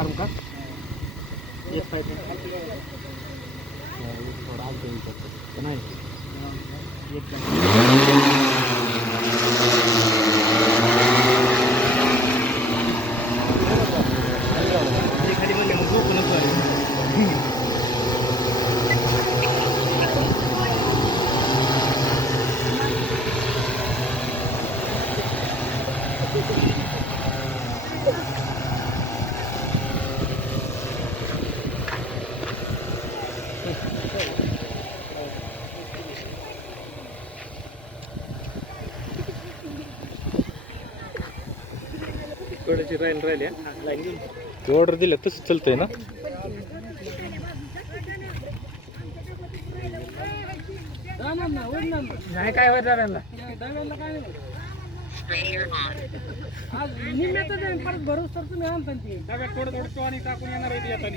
मारू का एक पाहिजे थोडा आग देऊ शकतो नाही एक खाली म्हणले मग झोपूनच राहिले ऑर्डर दिलं तसं चालतंय ना नाही काय होत परत भरोस तर तुम्ही आणता थोडं थोडं पाणी टाकून येणार आहे आता